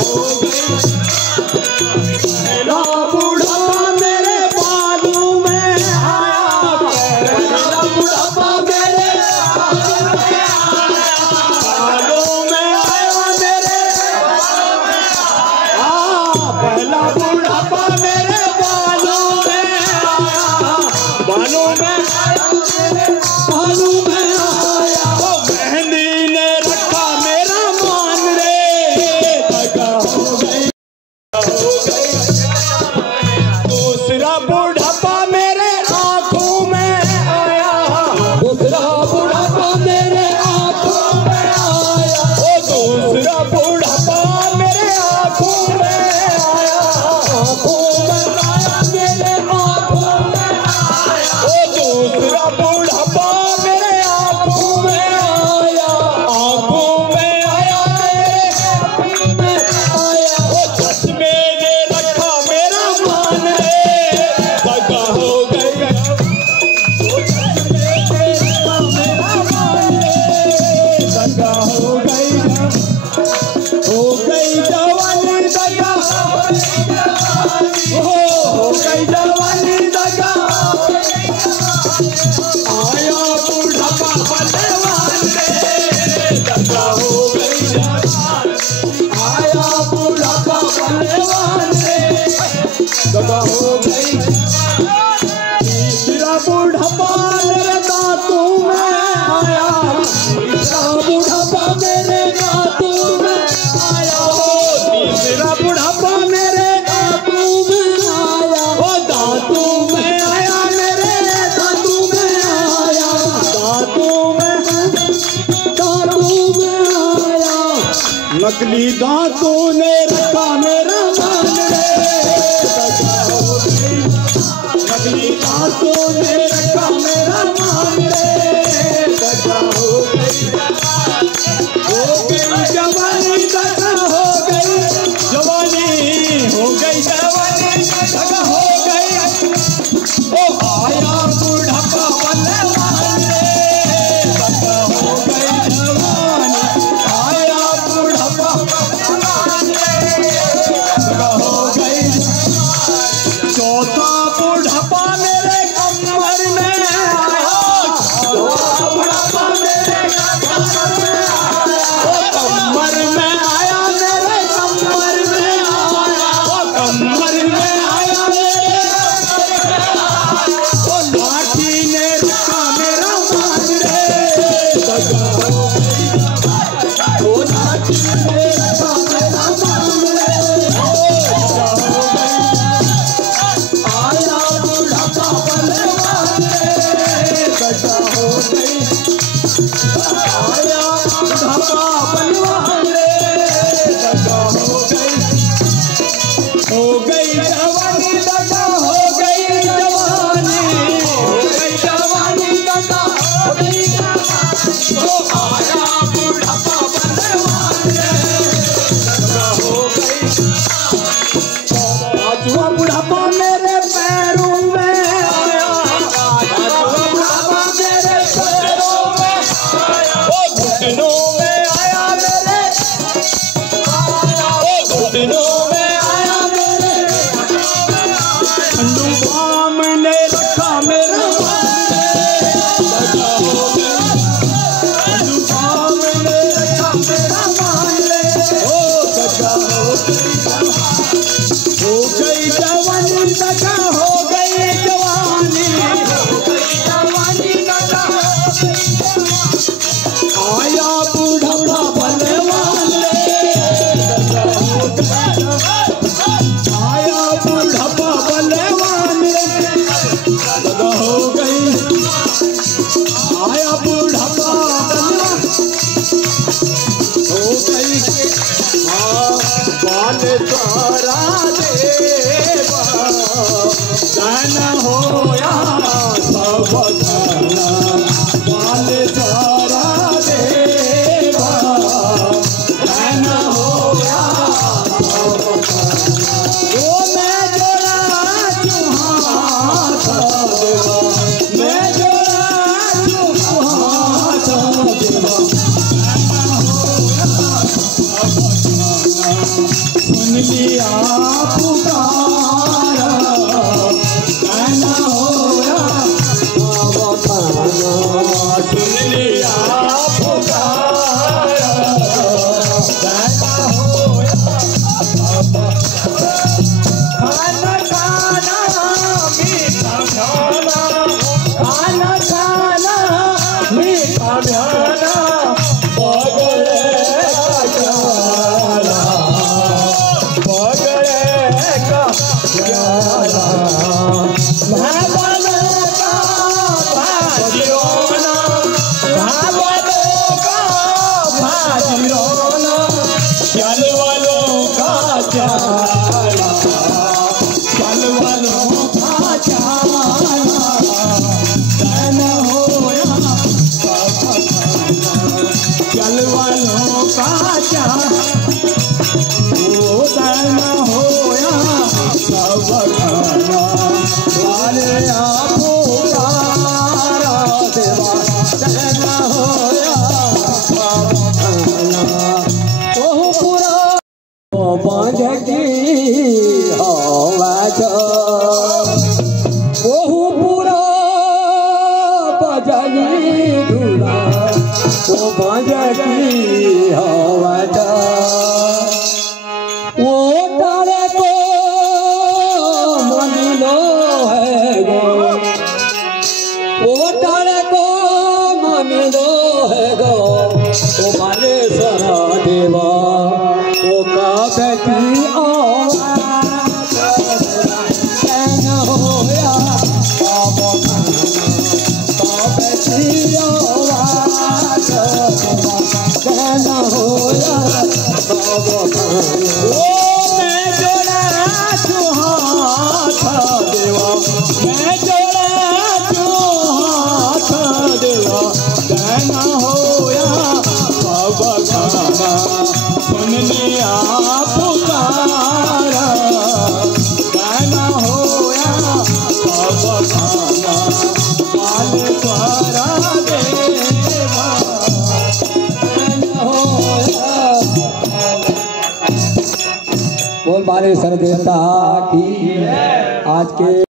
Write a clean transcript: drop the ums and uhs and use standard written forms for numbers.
हो गई पहला बुढ़ापा मेरे बालों में आया, पहला बुढ़ापा मेरे बालों में आया मेरे, पहला बुढ़ापा मेरे बालों में आया, बालों में आया मेरे बालों में आया। मेहंदी ने रखा मेरा मान रे, दगा हो गई दूसरा बुढ़ापा मेरे आंखों में आया, दूसरा बुढ़ापा मेरे आंखों में आया, दूसरा बुढ़ापा मेरे आंखों में आया, आंखों में आया मेरे आंखों में आया, दूसरा बुढ़ापा मेरे आंखों में आया, आंखों में आया मेरे आंखों में आया। चश्मे ने रखा मेरा मान रे, दगा हो गई चश्मे ने रखा मेरा मान रे, दगा हो गई जवानी दगा, हो गई जवानी दगा, आया बुढ़ापा बलवान रे, दगा हो गई आया बुढ़ापा बलवान रे, दगा हो गई। तीसरा बुढ़ापा मेरे दांतों में आया, तीसरा बुढ़ापा मेरे दांतों में आया, तीसरा बुढ़ापा मेरे दांतों में आया, दांतों में आया मेरे दांतों में आया, दांतों में आया। नकली दांतों ने रखा मेरा मान रे, दगा हो गई नकली दांतों ने रखा मेरा मान रे, दगा हो गई जवानी दगा हो गई जवानी हो गई जवानी दगा हो गई। ओ आया बुढ़ापा बलवान रे, दगा हो गई जवानी, आया बुढ़ापा बलवान रे, दगा हो गई। चौथा बुढ़ापा मेरे कमर में आया, चौथा बुढ़ापा मेरे कमर में आया, कमर में आया मेरे कमर में आया, कमर में आया मेरे, लाठी ने रखा मेरा मान रे, दगा हो गई लाठी ने रखा मेरा मान रे, दगा हो गई। आया बुढ़ापा बलवान रे, दगा हो गई आया बुढ़ापा बलवान रे, दगा हो गई जवानी दगा हो गई जवानी, हो गई जवानी दगा हो गई, तो आया बुढ़ापा बलवान रे, दगा हो गई। पांचवा बुढ़ापा मेरे पैरों में आया, पांचवा बुढ़ापा मेरे पैरों में आया, घुटनों में आया मेरे, घुटनों में आया मेरे, ठंडू बाम ने रखा मेरा मान रे, दगा हो गई ठंडू बाम ने रखा मेरा मान रे, दगा हो गई जवानी दगा हो गई जवानी, हो गई जवानी दगा हो गई, आया बुढ़ापा बलवान रे, दगा हो गई आया बुढ़ापा बलवान रे, दगा हो गई आया बुढ़ापा बलवान हो गई। बाल द्वारा देवा धन होया सब धन, बाल द्वारा देवा धन होया सब धन, ओ मैं जोड़ा चुहाता देवा, मैं जोड़ा चुहाता देवा, धन होया सब धन। लिया पुकारा कहना होया सुन लिया पुकारा कहना होया खाना खाना मीठा खाना खाना खाना मीठा खाना बगड़े का प्याला बगड़े का प्याला भावलों का भाजिरोना भावलों का भाजिरोना चल वालों का प्याला चल वालों का प्याला कहना होया चल वालों का प्याला ओ कहना होया सब खाना वाले आपो तारा देवा कहना होया सब खाना ओह पूरा बांझ की हवा ओह पूरा बजनी धुला ओ बांझ की हवा वो तारे को मन लो है गो वो तारे को मन लो है गो वो मारे सरा देवा वो का बेटी कहना होया बाबा का बेटी कहना होया बाबा मैं जोड़ा हाथ देवा मैं जोड़ा हाथ देवा कहना होया बाबा खाना सुन लिया पुकारा कहना होया बाबा खाना पाल द्वारा देवा कहना होया बोल मारे सर देवता की आज के